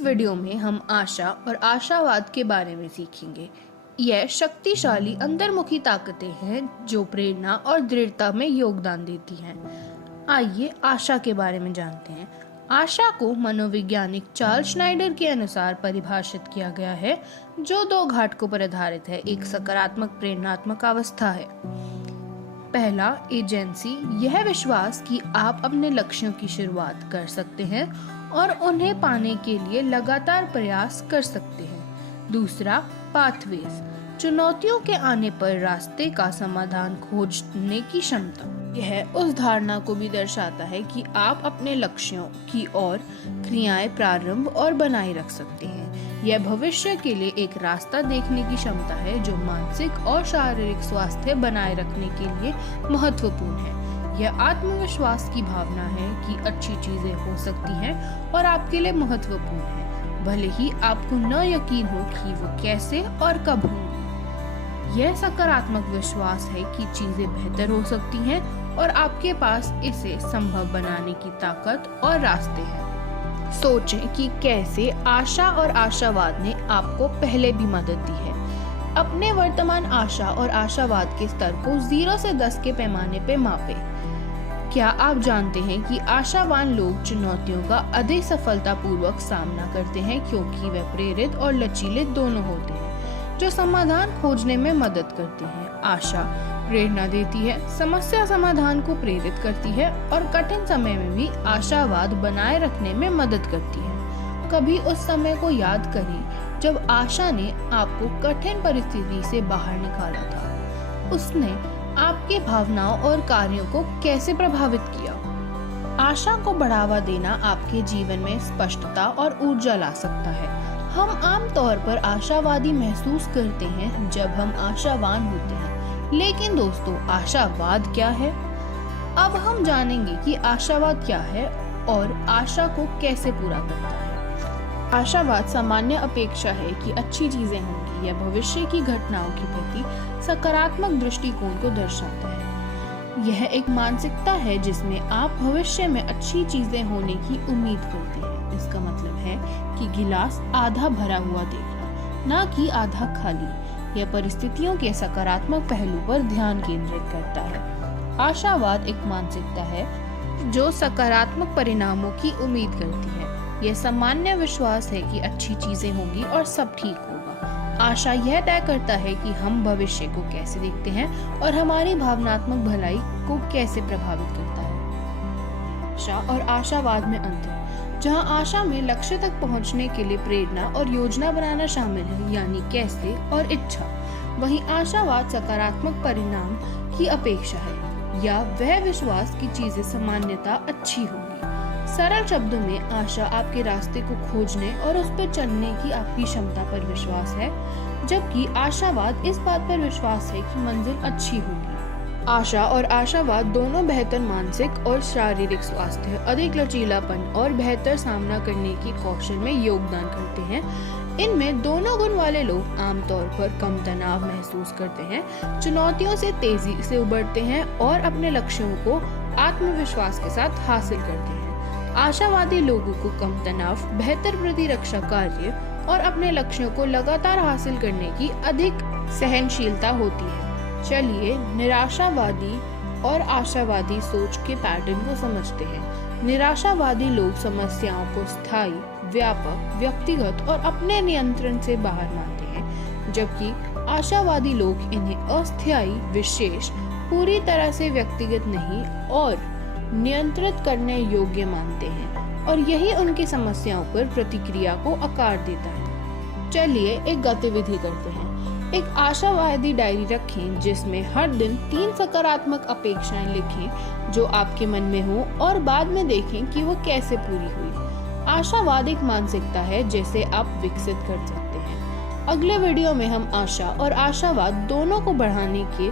इस वीडियो में हम आशा और आशावाद के बारे में सीखेंगे। यह शक्तिशाली अंतर्मुखी ताकतें हैं जो प्रेरणा और दृढ़ता में योगदान देती हैं। आइए आशा के बारे में जानते हैं। आशा को मनोवैज्ञानिक चार्ल्स श्नाइडर के अनुसार परिभाषित किया गया है, जो दो घटकों पर आधारित है। एक सकारात्मक प्रेरणात्मक अवस्था है। पहला, एजेंसी, यह विश्वास कि आप अपने लक्ष्यों की शुरुआत कर सकते हैं और उन्हें पाने के लिए लगातार प्रयास कर सकते हैं। दूसरा, पाथवेज, चुनौतियों के आने पर रास्ते का समाधान खोजने की क्षमता। यह उस धारणा को भी दर्शाता है कि आप अपने लक्ष्यों की ओर क्रियाएं प्रारंभ और बनाए रख सकते हैं। यह भविष्य के लिए एक रास्ता देखने की क्षमता है जो मानसिक और शारीरिक स्वास्थ्य बनाए रखने के लिए महत्वपूर्ण है। यह आत्मविश्वास की भावना है कि अच्छी चीजें हो सकती हैं और आपके लिए महत्वपूर्ण है, भले ही आपको न यकीन हो कि वो कैसे और कब होंगी। यह सकारात्मक विश्वास है कि चीजें बेहतर हो सकती हैं और आपके पास इसे संभव बनाने की ताकत और रास्ते हैं। सोचें कि कैसे आशा और आशावाद ने आपको पहले भी मदद दी है। अपने वर्तमान आशा और आशावाद के स्तर को 0 से 10 के पैमाने पे मापें। क्या आप जानते हैं कि आशावान लोग चुनौतियों का अधिक सफलतापूर्वक सामना करते हैं क्योंकि वे प्रेरित और लचीले दोनों होते हैं, जो समाधान खोजने में मदद करते हैं। आशा प्रेरणा देती है, समस्या समाधान को प्रेरित करती है और कठिन समय में भी आशावाद बनाए रखने में मदद करती है। कभी उस समय को याद करें जब आशा ने आपको कठिन परिस्थिति से बाहर निकाला था। उसने आपके भावनाओं और कार्यों को कैसे प्रभावित किया। आशा को बढ़ावा देना आपके जीवन में स्पष्टता और ऊर्जा ला सकता है। हम आमतौर पर आशावादी महसूस करते हैं जब हम आशावान होते हैं, लेकिन दोस्तों, आशावाद क्या है? अब हम जानेंगे कि आशावाद क्या है और आशा को कैसे पूरा करता है। आशावाद सामान्य अपेक्षा है कि अच्छी चीजें होंगी। यह भविष्य की घटनाओं के प्रति सकारात्मक दृष्टिकोण को दर्शाता है। यह एक मानसिकता है जिसमें आप भविष्य में अच्छी चीजें होने की उम्मीद करते हैं। इसका मतलब है कि गिलास आधा भरा हुआ देखना, ना कि आधा खाली। यह परिस्थितियों के सकारात्मक पहलू पर ध्यान केंद्रित करता है। आशावाद एक मानसिकता है जो सकारात्मक परिणामों की उम्मीद करती है। यह सामान्य विश्वास है कि अच्छी चीजें होंगी और सब ठीक होगा। आशा यह तय करता है कि हम भविष्य को कैसे देखते हैं और हमारी भावनात्मक भलाई को कैसे प्रभावित करता है। आशा और आशावाद में अंतर। जहां आशा में लक्ष्य तक पहुंचने के लिए प्रेरणा और योजना बनाना शामिल है, यानी कैसे और इच्छा, वहीं आशावाद सकारात्मक परिणाम की अपेक्षा है या वह विश्वास की चीजें सामान्यतः अच्छी होंगी। सरल शब्दों में, आशा आपके रास्ते को खोजने और उस पर चलने की आपकी क्षमता पर विश्वास है, जबकि आशावाद इस बात पर विश्वास है कि मंजिल अच्छी होगी। आशा और आशावाद दोनों बेहतर मानसिक और शारीरिक स्वास्थ्य, अधिक लचीलापन और बेहतर सामना करने की कौशल में योगदान करते हैं। इनमें दोनों गुण वाले लोग आमतौर पर कम तनाव महसूस करते हैं, चुनौतियों से तेजी से उबरते हैं और अपने लक्ष्यों को आत्मविश्वास के साथ हासिल करते हैं। आशावादी लोगों को कम तनाव, बेहतर प्रतिरक्षा कार्य और अपने लक्ष्यों को लगातार हासिल करने की अधिक सहनशीलता होती है। चलिए निराशावादी और आशावादी सोच के पैटर्न को समझते हैं। निराशावादी लोग समस्याओं को स्थायी, व्यापक, व्यक्तिगत और अपने नियंत्रण से बाहर मानते हैं, जबकि आशावादी लोग इन्हें अस्थायी, विशेष, पूरी तरह से व्यक्तिगत नहीं और नियंत्रित करने योग्य मानते हैं, और यही उनकी समस्याओं पर प्रतिक्रिया को आकार देता है। चलिए एक गतिविधि करते हैं। एक आशावादी डायरी रखें जिसमें हर दिन 3 सकारात्मक अपेक्षाएं लिखें जो आपके मन में हो और बाद में देखें कि वो कैसे पूरी हुई। आशावाद एक मानसिकता है जिसे आप विकसित कर सकते हैं। अगले वीडियो में हम आशा और आशावाद दोनों को बढ़ाने के